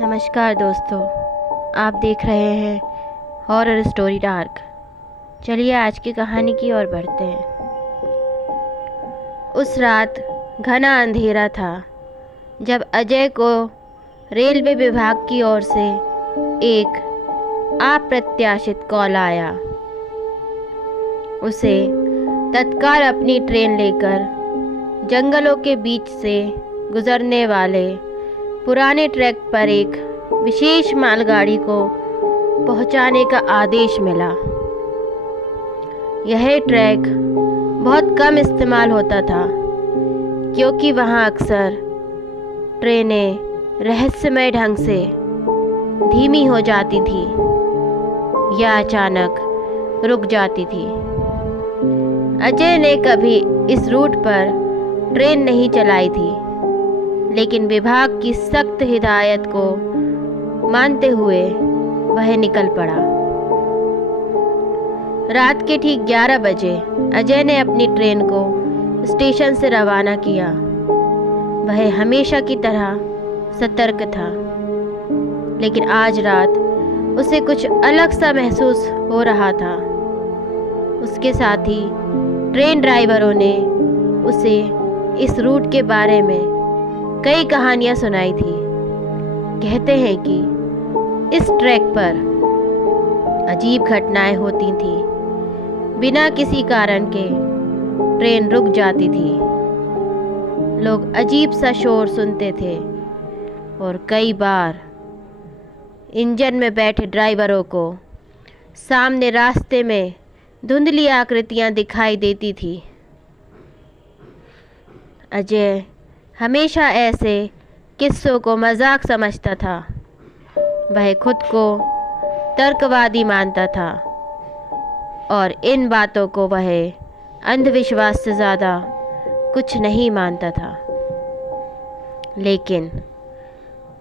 नमस्कार दोस्तों, आप देख रहे हैं हॉरर स्टोरी डार्क। चलिए आज की कहानी की ओर बढ़ते हैं। उस रात घना अंधेरा था जब अजय को रेलवे विभाग की ओर से एक अप्रत्याशित कॉल आया। उसे तत्काल अपनी ट्रेन लेकर जंगलों के बीच से गुजरने वाले पुराने ट्रैक पर एक विशेष मालगाड़ी को पहुंचाने का आदेश मिला। यह ट्रैक बहुत कम इस्तेमाल होता था क्योंकि वहां अक्सर ट्रेनें रहस्यमय ढंग से धीमी हो जाती थी या अचानक रुक जाती थी। अजय ने कभी इस रूट पर ट्रेन नहीं चलाई थी, लेकिन विभाग की सख्त हिदायत को मानते हुए वह निकल पड़ा। रात के ठीक 11 बजे अजय ने अपनी ट्रेन को स्टेशन से रवाना किया। वह हमेशा की तरह सतर्क था, लेकिन आज रात उसे कुछ अलग सा महसूस हो रहा था। उसके साथ ही ट्रेन ड्राइवरों ने उसे इस रूट के बारे में कई कहानियां सुनाई थी। कहते हैं कि इस ट्रैक पर अजीब घटनाएं होती थी। बिना किसी कारण के ट्रेन रुक जाती थी, लोग अजीब सा शोर सुनते थे और कई बार इंजन में बैठे ड्राइवरों को सामने रास्ते में धुंधली आकृतियां दिखाई देती थी। अजय हमेशा ऐसे किस्सों को मजाक समझता था। वह खुद को तर्कवादी मानता था और इन बातों को वह अंधविश्वास से ज़्यादा कुछ नहीं मानता था। लेकिन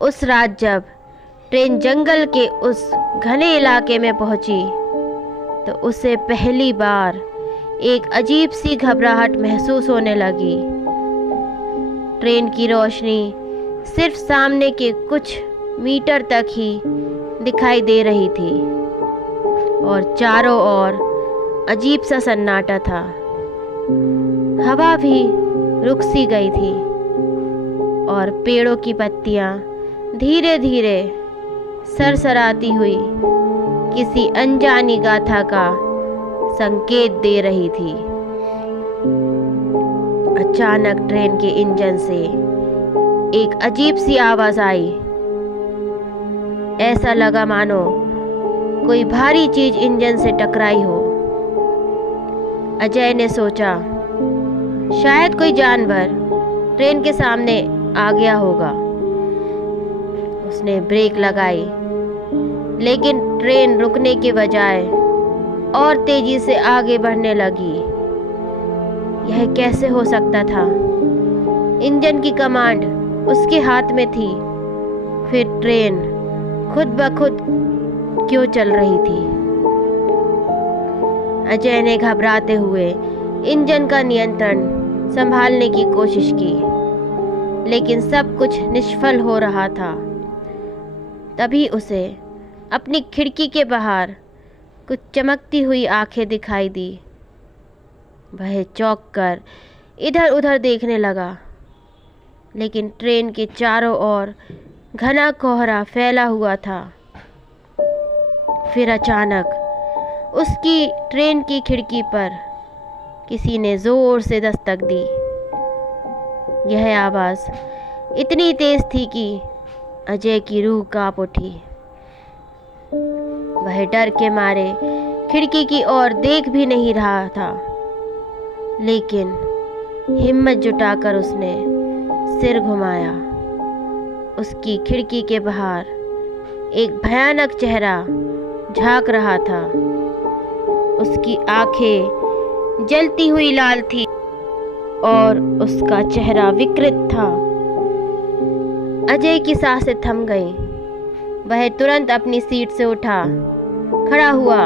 उस रात जब ट्रेन जंगल के उस घने इलाके में पहुंची, तो उसे पहली बार एक अजीब सी घबराहट महसूस होने लगी। ट्रेन की रोशनी सिर्फ सामने के कुछ मीटर तक ही दिखाई दे रही थी और चारों ओर अजीब सा सन्नाटा था। हवा भी रुक सी गई थी और पेड़ों की पत्तियां धीरे धीरे सरसराती हुई किसी अनजानी गाथा का संकेत दे रही थी। अचानक ट्रेन के इंजन से एक अजीब सी आवाज आई। ऐसा लगा मानो कोई भारी चीज इंजन से टकराई हो। अजय ने सोचा शायद कोई जानवर ट्रेन के सामने आ गया होगा। उसने ब्रेक लगाई, लेकिन ट्रेन रुकने के बजाय और तेजी से आगे बढ़ने लगी। यह कैसे हो सकता था? इंजन की कमांड उसके हाथ में थी, फिर ट्रेन खुद ब खुद क्यों चल रही थी? अजय ने घबराते हुए इंजन का नियंत्रण संभालने की कोशिश की, लेकिन सब कुछ निष्फल हो रहा था। तभी उसे अपनी खिड़की के बाहर कुछ चमकती हुई आंखें दिखाई दी। वह चौंक कर इधर उधर देखने लगा, लेकिन ट्रेन के चारों ओर घना कोहरा फैला हुआ था। फिर अचानक उसकी ट्रेन की खिड़की पर किसी ने जोर से दस्तक दी। यह आवाज़ इतनी तेज थी कि अजय की रूह कांप उठी। वह डर के मारे खिड़की की ओर देख भी नहीं रहा था, लेकिन हिम्मत जुटाकर उसने सिर घुमाया। उसकी खिड़की के बाहर एक भयानक चेहरा झांक रहा था। उसकी आंखें जलती हुई लाल थी और उसका चेहरा विकृत था। अजय की सांसें थम गईं। वह तुरंत अपनी सीट से उठा, खड़ा हुआ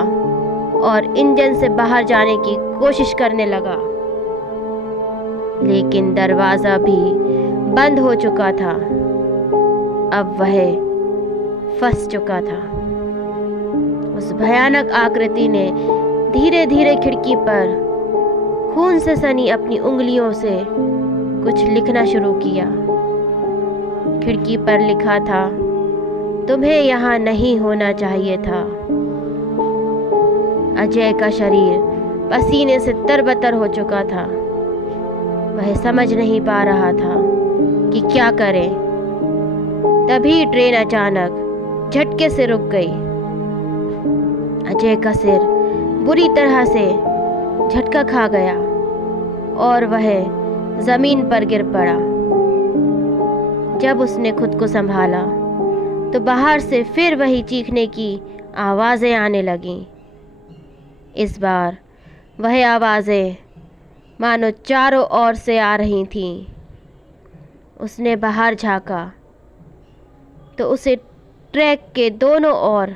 और इंजन से बाहर जाने की कोशिश करने लगा, लेकिन दरवाज़ा भी बंद हो चुका था। अब वह फंस चुका था। उस भयानक आकृति ने धीरे धीरे खिड़की पर खून से सनी अपनी उंगलियों से कुछ लिखना शुरू किया। खिड़की पर लिखा था, तुम्हें यहाँ नहीं होना चाहिए था। अजय का शरीर पसीने से तरबतर हो चुका था। वह समझ नहीं पा रहा था कि क्या करे। तभी ट्रेन अचानक झटके से रुक गई। अजय का सिर बुरी तरह से झटका खा गया और वह जमीन पर गिर पड़ा। जब उसने खुद को संभाला तो बाहर से फिर वही चीखने की आवाज़ें आने लगीं। इस बार वह आवाज़ें मानो चारों ओर से आ रही थीं। उसने बाहर झांका तो उसे ट्रैक के दोनों ओर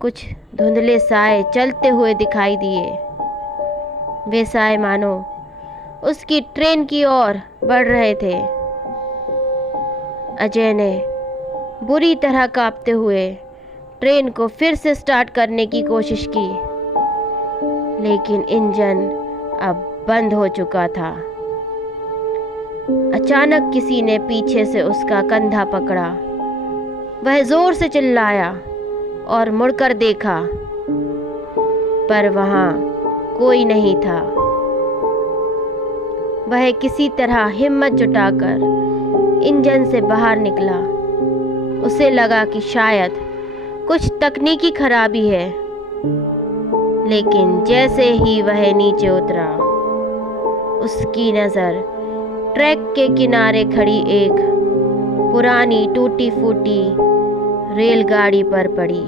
कुछ धुंधले साए चलते हुए दिखाई दिए। वे साए मानो उसकी ट्रेन की ओर बढ़ रहे थे। अजय ने बुरी तरह कांपते हुए ट्रेन को फिर से स्टार्ट करने की कोशिश की, लेकिन इंजन अब बंद हो चुका था। अचानक किसी ने पीछे से उसका कंधा पकड़ा। वह जोर से चिल्लाया और मुड़कर देखा, पर वहां कोई नहीं था। वह किसी तरह हिम्मत जुटाकर इंजन से बाहर निकला। उसे लगा कि शायद कुछ तकनीकी खराबी है, लेकिन जैसे ही वह नीचे उतरा, उसकी नज़र ट्रैक के किनारे खड़ी एक पुरानी टूटी फूटी रेलगाड़ी पर पड़ी।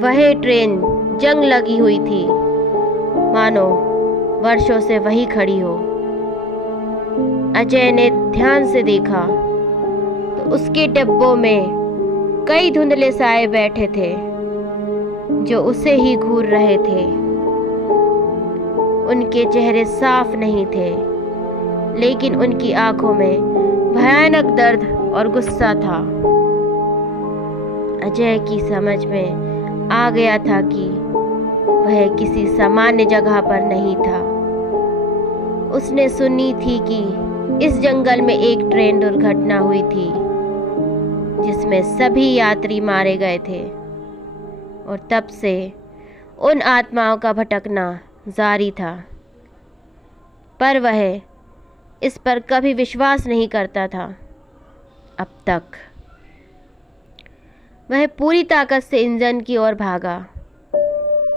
वह ट्रेन जंग लगी हुई थी, मानो वर्षों से वही खड़ी हो। अजय ने ध्यान से देखा तो उसके डिब्बों में कई धुंधले साए बैठे थे जो उसे ही घूर रहे थे। उनके चेहरे साफ नहीं थे, लेकिन उनकी आंखों में भयानक दर्द और गुस्सा था। अजय की समझ में आ गया था कि वह किसी सामान्य जगह पर नहीं था। उसने सुनी थी कि इस जंगल में एक ट्रेन दुर्घटना हुई थी जिसमें सभी यात्री मारे गए थे, और तब से उन आत्माओं का भटकना जारी था। पर वह इस पर कभी विश्वास नहीं करता था अब तक। वह पूरी ताकत से इंजन की ओर भागा।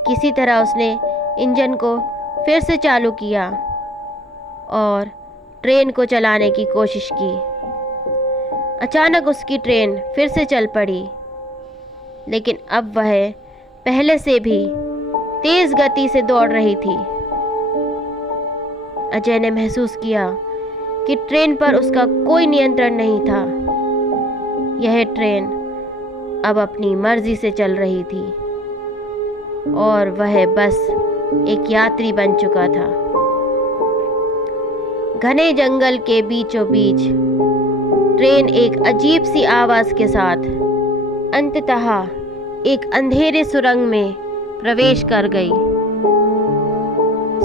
किसी तरह उसने इंजन को फिर से चालू किया और ट्रेन को चलाने की कोशिश की। अचानक उसकी ट्रेन फिर से चल पड़ी, लेकिन अब वह पहले से भी तेज गति से दौड़ रही थी। अजय ने महसूस किया कि ट्रेन पर उसका कोई नियंत्रण नहीं था। यह ट्रेन अब अपनी मर्जी से चल रही थी और वह बस एक यात्री बन चुका था। घने जंगल के बीचों बीच ट्रेन एक अजीब सी आवाज़ के साथ अंततः एक अंधेरे सुरंग में प्रवेश कर गई।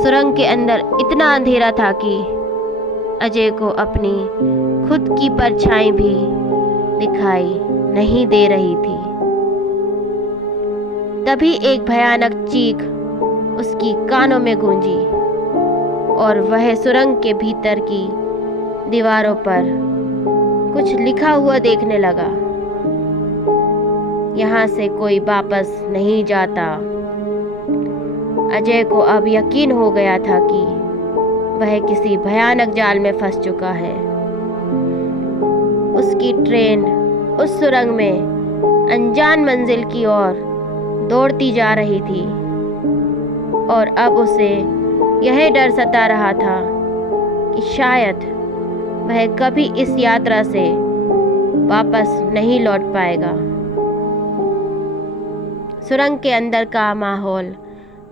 सुरंग के अंदर इतना अंधेरा था कि अजय को अपनी खुद की परछाई भी दिखाई नहीं दे रही थी। तभी एक भयानक चीख उसकी कानों में गूंजी और वह सुरंग के भीतर की दीवारों पर कुछ लिखा हुआ देखने लगा। यहाँ से कोई वापस नहीं जाता। अजय को अब यकीन हो गया था कि वह किसी भयानक जाल में फंस चुका है। उसकी ट्रेन उस सुरंग में अनजान मंजिल की ओर दौड़ती जा रही थी और अब उसे यह डर सता रहा था कि शायद वह कभी इस यात्रा से वापस नहीं लौट पाएगा। सुरंग के अंदर का माहौल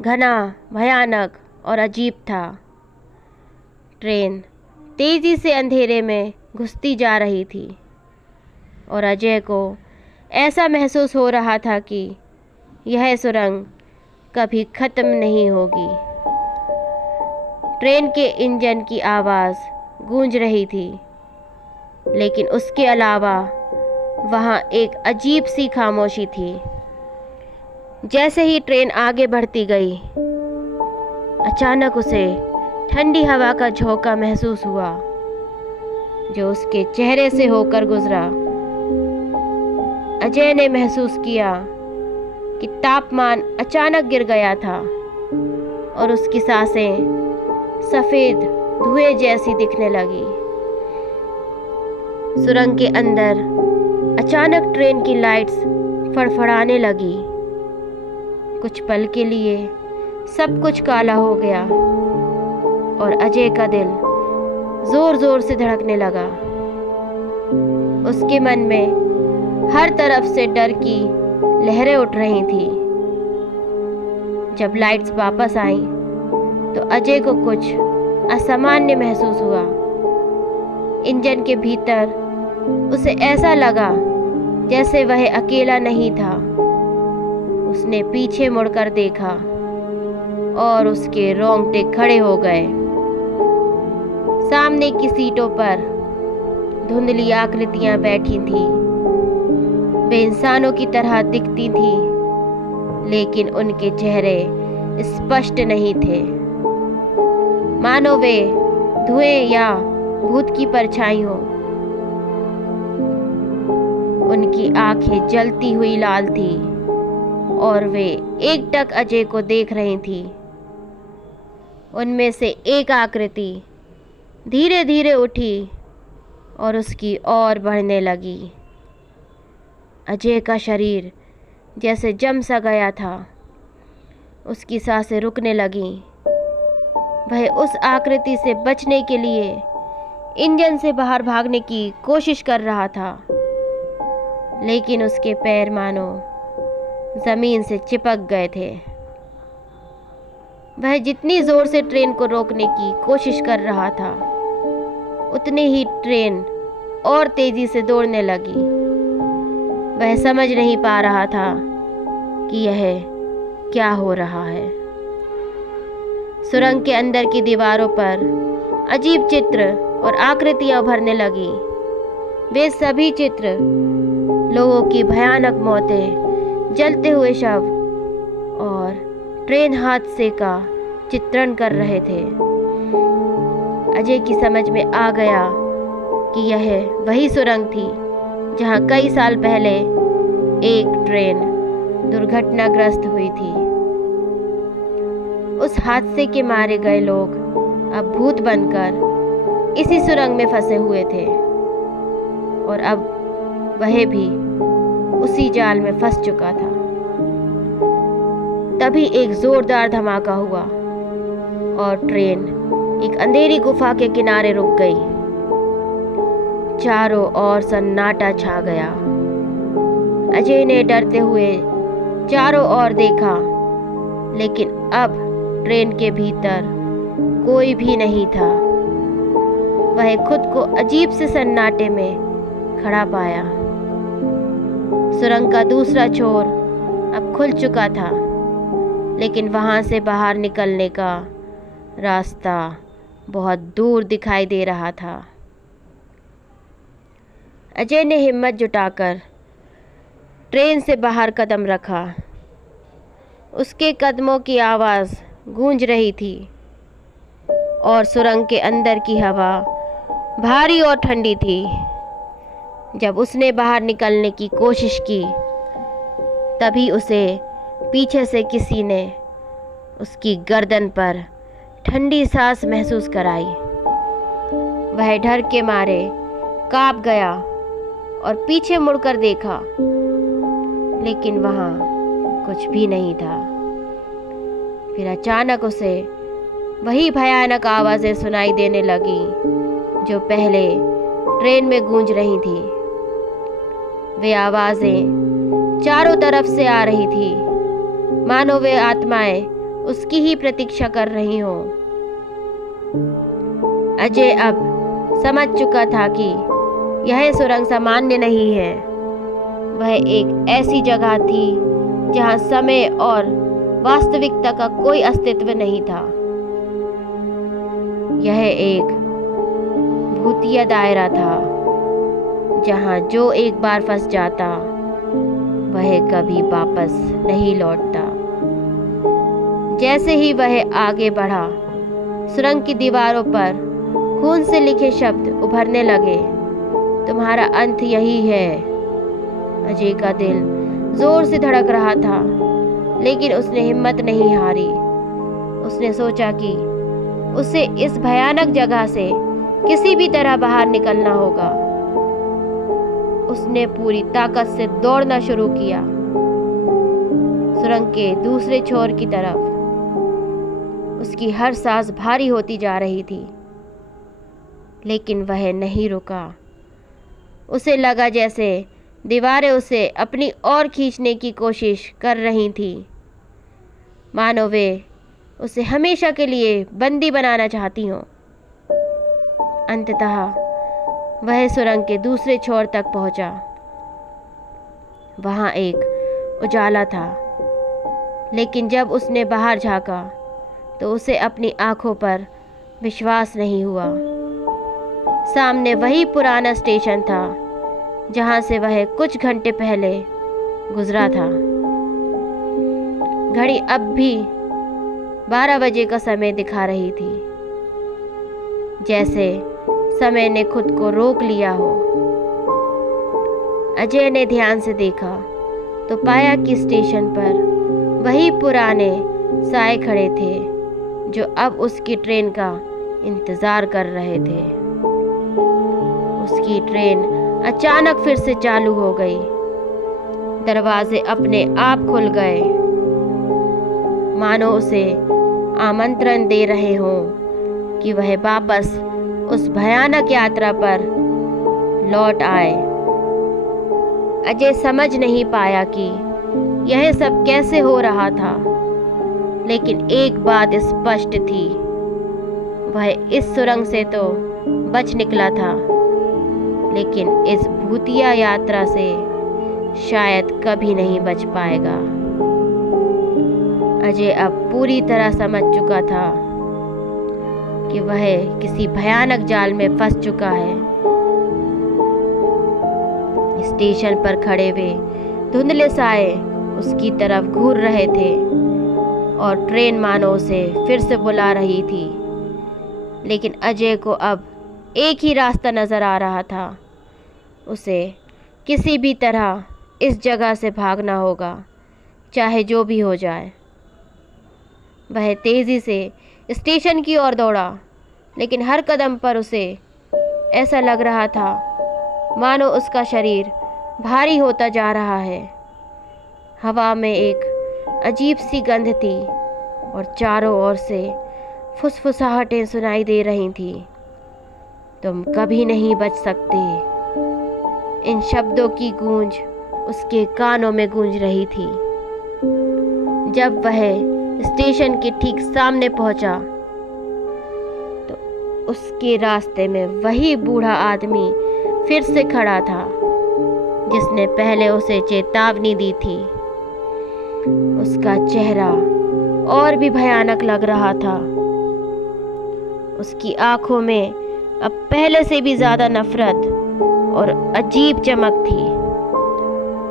घना, भयानक और अजीब था। ट्रेन तेजी से अंधेरे में घुसती जा रही थी और अजय को ऐसा महसूस हो रहा था कि यह सुरंग कभी ख़त्म नहीं होगी। ट्रेन के इंजन की आवाज़ गूंज रही थी, लेकिन उसके अलावा वहाँ एक अजीब सी खामोशी थी। जैसे ही ट्रेन आगे बढ़ती गई, अचानक उसे ठंडी हवा का झोंका महसूस हुआ जो उसके चेहरे से होकर गुजरा। अजय ने महसूस किया कि तापमान अचानक गिर गया था और उसकी सांसें सफ़ेद धुएं जैसी दिखने लगी। सुरंग के अंदर अचानक ट्रेन की लाइट्स फड़फड़ाने लगी। कुछ पल के लिए सब कुछ काला हो गया और अजय का दिल जोर जोर से धड़कने लगा। उसके मन में हर तरफ से डर की लहरें उठ रही थी। जब लाइट्स वापस आईं, तो अजय को कुछ असामान्य महसूस हुआ। इंजन के भीतर उसे ऐसा लगा जैसे वह अकेला नहीं था। उसने पीछे मुड़कर देखा और उसके रोंगटे खड़े हो गए। सामने की सीटों पर धुंधली आकृतियां बैठी थीं। वे इंसानों की तरह दिखती थीं, लेकिन उनके चेहरे स्पष्ट नहीं थे, मानो वे धुएं या भूत की परछाई हो। उनकी आंखें जलती हुई लाल थी और वे एकटक अजय को देख रही थी। उनमें से एक आकृति धीरे धीरे उठी और उसकी ओर बढ़ने लगी। अजय का शरीर जैसे जम सा गया था। उसकी सांसें रुकने लगीं। वह उस आकृति से बचने के लिए इंजन से बाहर भागने की कोशिश कर रहा था, लेकिन उसके पैर मानो ज़मीन से चिपक गए थे। वह जितनी ज़ोर से ट्रेन को रोकने की कोशिश कर रहा था, उतनी ही ट्रेन और तेज़ी से दौड़ने लगी। वह समझ नहीं पा रहा था कि यह क्या हो रहा है। सुरंग के अंदर की दीवारों पर अजीब चित्र और आकृतियां उभरने लगी। वे सभी चित्र लोगों की भयानक मौतें, जलते हुए शव और ट्रेन हादसे का चित्रण कर रहे थे। अजय की समझ में आ गया कि यह वही सुरंग थी जहां कई साल पहले एक ट्रेन दुर्घटनाग्रस्त हुई थी। उस हादसे के मारे गए लोग अब भूत बनकर इसी सुरंग में फंसे हुए थे और अब वह भी उसी जाल में फंस चुका था। तभी एक जोरदार धमाका हुआ और ट्रेन एक अंधेरी गुफा के किनारे रुक गई। चारों ओर सन्नाटा छा गया। अजय ने डरते हुए चारों ओर देखा, लेकिन अब ट्रेन के भीतर कोई भी नहीं था। वह खुद को अजीब से सन्नाटे में खड़ा पाया। सुरंग का दूसरा छोर अब खुल चुका था, लेकिन वहां से बाहर निकलने का रास्ता बहुत दूर दिखाई दे रहा था। अजय ने हिम्मत जुटाकर ट्रेन से बाहर कदम रखा। उसके कदमों की आवाज़ गूंज रही थी और सुरंग के अंदर की हवा भारी और ठंडी थी। जब उसने बाहर निकलने की कोशिश की, तभी उसे पीछे से किसी ने उसकी गर्दन पर ठंडी सांस महसूस कराई। वह डर के मारे कांप गया और पीछे मुड़कर देखा, लेकिन वहाँ कुछ भी नहीं था। फिर अचानक उसे वही भयानक आवाज़ें सुनाई देने लगी जो पहले ट्रेन में गूंज रही थी। वे आवाज़ें चारों तरफ से आ रही थी, मानो वे आत्माएं उसकी ही प्रतीक्षा कर रही हों। अजय अब समझ चुका था कि यह सुरंग सामान्य नहीं है। वह एक ऐसी जगह थी जहां समय और वास्तविकता का कोई अस्तित्व नहीं था। यह एक भूतिया दायरा था जहां जो एक बार फंस जाता वह कभी वापस नहीं लौटता। जैसे ही वह आगे बढ़ा, सुरंग की दीवारों पर खून से लिखे शब्द उभरने लगे, तुम्हारा अंत यही है। अजय का दिल जोर से धड़क रहा था, लेकिन उसने हिम्मत नहीं हारी। उसने सोचा कि उसे इस भयानक जगह से किसी भी तरह बाहर निकलना होगा। उसने पूरी ताकत से दौड़ना शुरू किया, सुरंग के दूसरे छोर की तरफ। उसकी हर सांस भारी होती जा रही थी, लेकिन वह नहीं रुका। उसे लगा जैसे दीवारें उसे अपनी ओर खींचने की कोशिश कर रही थी, मानो वे उसे हमेशा के लिए बंदी बनाना चाहती हों। अंततः वह सुरंग के दूसरे छोर तक पहुंचा। वहां एक उजाला था, लेकिन जब उसने बाहर झांका तो उसे अपनी आंखों पर विश्वास नहीं हुआ। सामने वही पुराना स्टेशन था जहां से वह कुछ घंटे पहले गुजरा था। घड़ी अब भी 12 बजे का समय दिखा रही थी, जैसे समय ने खुद को रोक लिया हो। अजय ने ध्यान से देखा तो पाया कि स्टेशन पर वही पुराने साए खड़े थे जो अब उसकी ट्रेन का इंतज़ार कर रहे थे। उसकी ट्रेन अचानक फिर से चालू हो गई। दरवाजे अपने आप खुल गए, मानो उसे आमंत्रण दे रहे हों कि वह वापस उस भयानक यात्रा पर लौट आए। अजय समझ नहीं पाया कि यह सब कैसे हो रहा था, लेकिन एक बात स्पष्ट थी, वह इस सुरंग से तो बच निकला था, लेकिन इस भूतिया यात्रा से शायद कभी नहीं बच पाएगा। अजय अब पूरी तरह समझ चुका था कि वह किसी भयानक जाल में फंस चुका है। स्टेशन पर खड़े हुए धुंधले साए उसकी तरफ घूर रहे थे और ट्रेन मानो उसे फिर से बुला रही थी। लेकिन अजय को अब एक ही रास्ता नजर आ रहा था, उसे किसी भी तरह इस जगह से भागना होगा, चाहे जो भी हो जाए। वह तेज़ी से स्टेशन की ओर दौड़ा, लेकिन हर कदम पर उसे ऐसा लग रहा था मानो उसका शरीर भारी होता जा रहा है। हवा में एक अजीब सी गंध थी और चारों ओर से फुसफुसाहटें सुनाई दे रही थी। तुम कभी नहीं बच सकते। इन शब्दों की गूंज उसके कानों में गूंज रही थी। जब वह स्टेशन के ठीक सामने पहुंचा तो उसके रास्ते में वही बूढ़ा आदमी फिर से खड़ा था जिसने पहले उसे चेतावनी दी थी। उसका चेहरा और भी भयानक लग रहा था। उसकी आंखों में अब पहले से भी ज़्यादा नफरत और अजीब चमक थी।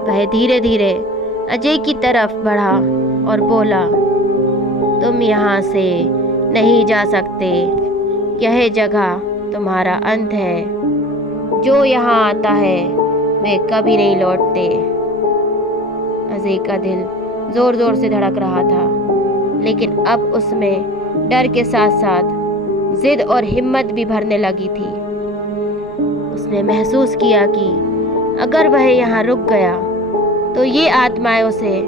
वह धीरे धीरे अजय की तरफ बढ़ा और बोला, तुम यहाँ से नहीं जा सकते। यह जगह तुम्हारा अंत है। जो यहाँ आता है वे कभी नहीं लौटते। अजय का दिल जोर जोर से धड़क रहा था, लेकिन अब उसमें डर के साथ साथ जिद और हिम्मत भी भरने लगी थी। उसने महसूस किया कि अगर वह यहाँ रुक गया तो ये आत्माएं उसे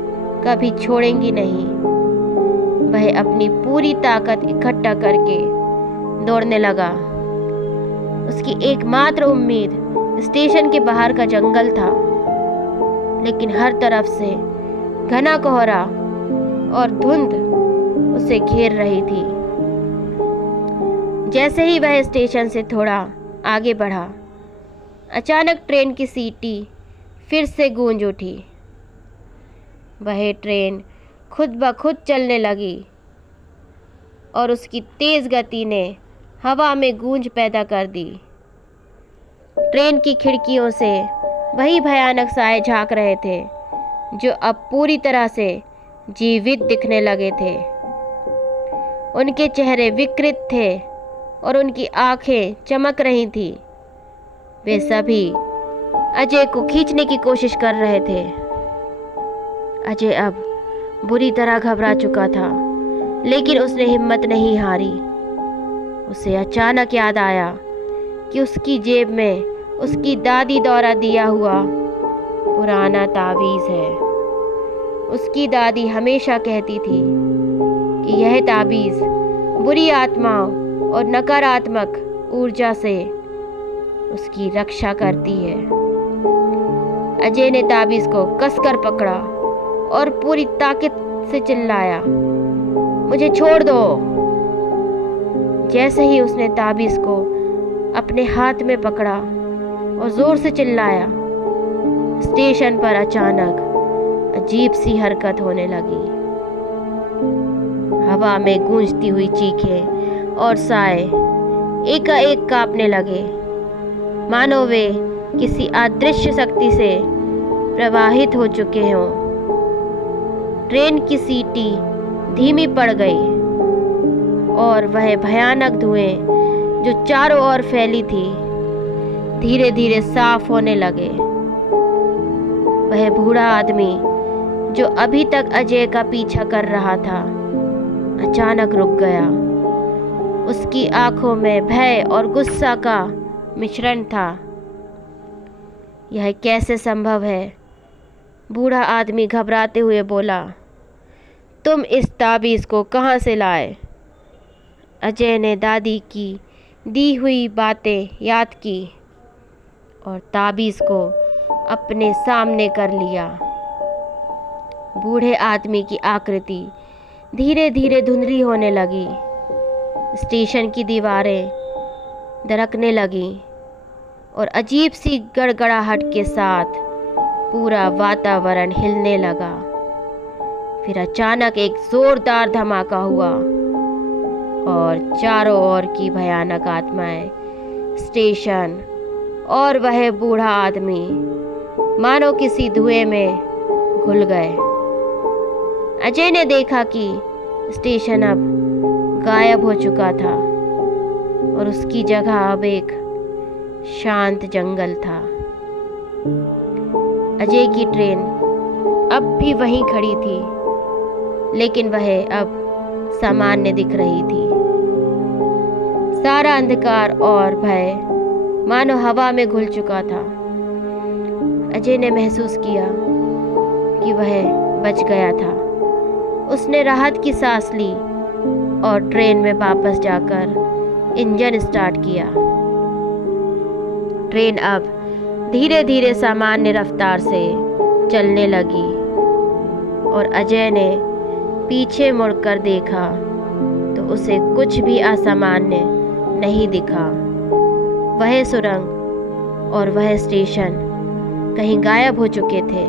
कभी छोड़ेंगी नहीं। वह अपनी पूरी ताकत इकट्ठा करके दौड़ने लगा। उसकी एकमात्र उम्मीद स्टेशन के बाहर का जंगल था, लेकिन हर तरफ से घना कोहरा और धुंध उसे घेर रही थी। जैसे ही वह स्टेशन से थोड़ा आगे बढ़ा, अचानक ट्रेन की सीटी फिर से गूंज उठी। वह ट्रेन खुद ब खुद चलने लगी और उसकी तेज़ गति ने हवा में गूंज पैदा कर दी। ट्रेन की खिड़कियों से वही भयानक साए झांक रहे थे जो अब पूरी तरह से जीवित दिखने लगे थे। उनके चेहरे विकृत थे और उनकी आंखें चमक रही थीं। वे सभी अजय को खींचने की कोशिश कर रहे थे। अजय अब बुरी तरह घबरा चुका था, लेकिन उसने हिम्मत नहीं हारी। उसे अचानक याद आया कि उसकी जेब में उसकी दादी द्वारा दिया हुआ पुराना तावीज़ है। उसकी दादी हमेशा कहती थी कि यह ताबीज़ बुरी आत्माओं और नकारात्मक ऊर्जा से उसकी रक्षा करती है। अजय ने ताबीज़ को कसकर पकड़ा और पूरी ताकत से चिल्लाया, मुझे छोड़ दो। जैसे ही उसने ताबीज़ को अपने हाथ में पकड़ा और ज़ोर से चिल्लाया, स्टेशन पर अचानक अजीब सी हरकत होने लगी। हवा में गूंजती हुई चीखें और साए एकाएक कांपने लगे, मानो वे किसी अदृश्य शक्ति से प्रवाहित हो चुके हों। ट्रेन की सीटी धीमी पड़ गई और वह भयानक धुएं जो चारों ओर फैली थी धीरे धीरे साफ होने लगे। वह बूढ़ा आदमी जो अभी तक अजय का पीछा कर रहा था अचानक रुक गया। उसकी आंखों में भय और गुस्सा का मिश्रण था। यह कैसे संभव है? बूढ़ा आदमी घबराते हुए बोला, तुम इस ताबीज़ को कहाँ से लाए? अजय ने दादी की दी हुई बातें याद की और ताबीज़ को अपने सामने कर लिया। बूढ़े आदमी की आकृति धीरे धीरे धुंधली होने लगी। स्टेशन की दीवारें दरकने लगीं और अजीब सी गड़गड़ाहट के साथ पूरा वातावरण हिलने लगा। फिर अचानक एक जोरदार धमाका हुआ और चारों ओर की भयानक आत्माएं, स्टेशन और वह बूढ़ा आदमी मानो किसी धुएं में घुल गए। अजय ने देखा कि स्टेशन अब गायब हो चुका था और उसकी जगह अब एक शांत जंगल था। अजय की ट्रेन अब भी वहीं खड़ी थी, लेकिन वह अब सामान्य दिख रही थी। सारा अंधकार और भय मानो हवा में घुल चुका था। अजय ने महसूस किया कि वह बच गया था। उसने राहत की सांस ली और ट्रेन में वापस जाकर इंजन स्टार्ट किया। ट्रेन अब धीरे धीरे सामान्य रफ्तार से चलने लगी और अजय ने पीछे मुड़कर देखा तो उसे कुछ भी असामान्य नहीं दिखा। वह सुरंग और वह स्टेशन कहीं गायब हो चुके थे,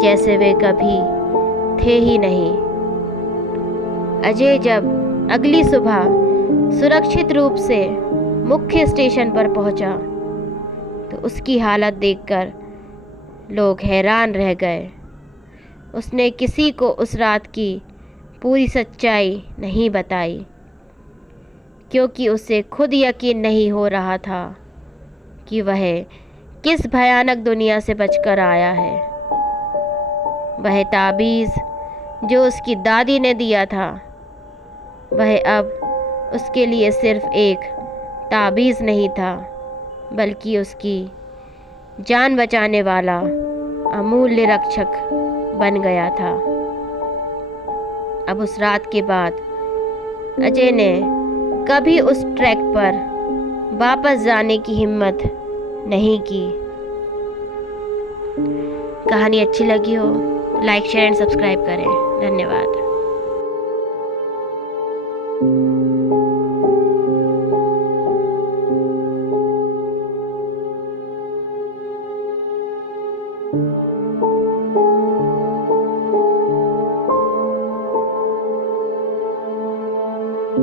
जैसे वे कभी थे ही नहीं। अजय जब अगली सुबह सुरक्षित रूप से मुख्य स्टेशन पर पहुंचा तो उसकी हालत देखकर लोग हैरान रह गए। उसने किसी को उस रात की पूरी सच्चाई नहीं बताई, क्योंकि उसे खुद यकीन नहीं हो रहा था कि वह किस भयानक दुनिया से बचकर आया है। वह ताबीज़ जो उसकी दादी ने दिया था, वह अब उसके लिए सिर्फ एक ताबीज़ नहीं था, बल्कि उसकी जान बचाने वाला अमूल्य रक्षक बन गया था। अब उस रात के बाद अजय ने कभी उस ट्रैक पर वापस जाने की हिम्मत नहीं की। कहानी अच्छी लगी हो लाइक, शेयर एंड सब्सक्राइब करें। धन्यवाद।